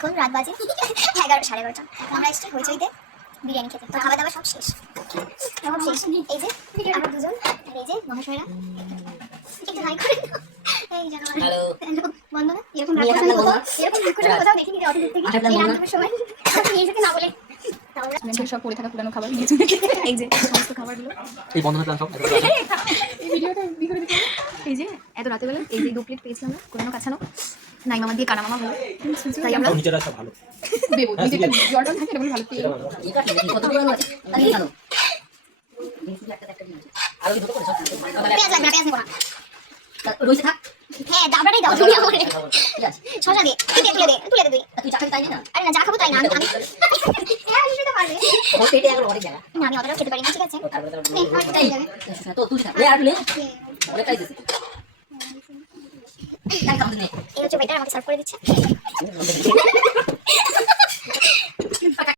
এখন রাত বাজে 11 সাড়ে 11টা। আমরা এসেছি হইচইতে বিরিয়ানি খেতে। তো খাওয়া দাওয়া সব শেষ, সব শেষ। এই যে আমরা দুজন, আর এই যে মহাশয়রা একটু হাই করে দাও। এই জানো হ্যালো বন্ধুরা, এরকম কোথাও দেখিনি যে অত দূর থেকে এই রান্নার সময় নিয়ে যেতে না বলে সব পড়ে থাকা পুরানো খাবার নিয়েছি। এই যে সমস্ত খাবারগুলো এই বন্ধ না সব এই ভিডিওটা করে দিতে। এই যে এত রাতে বেলা এই যে 2 প্লেট পেয়েছি আমরা, কোনো কাছানো নাই মামা দিয়ে কানা মামা হলো, তাই আমরা নিচের রাস্তা ভালো দেবো নিচেটা জর্ডন থাকে এরকম ভালো পেয়ে কত পুরনো আছে তাই ভালো আর ওই দুটো করে সব পেঁয়াজ লাগবে না, পেঁয়াজ নেবো না। রইছে থাক হ্যাঁ দাবড়াটাই দাও তুমি আমাকে ঠিক আছে শসা দিয়ে তুলে দে তুই চাকরি তাই না আরে না যা খাবো তাই না, আমি হ্যাঁ আমি সেটা পারবে ওর পেটে এখন অনেক জায়গা না, আমি অতটাও খেতে পারি না, ঠিক আছে নে, আর কোথায় যাবে তো তুই খা আর নে অনেকটাই দিছি তাই খাবো নে এই হচ্ছে বেটার আমাকে সার্ভ করে দিচ্ছে।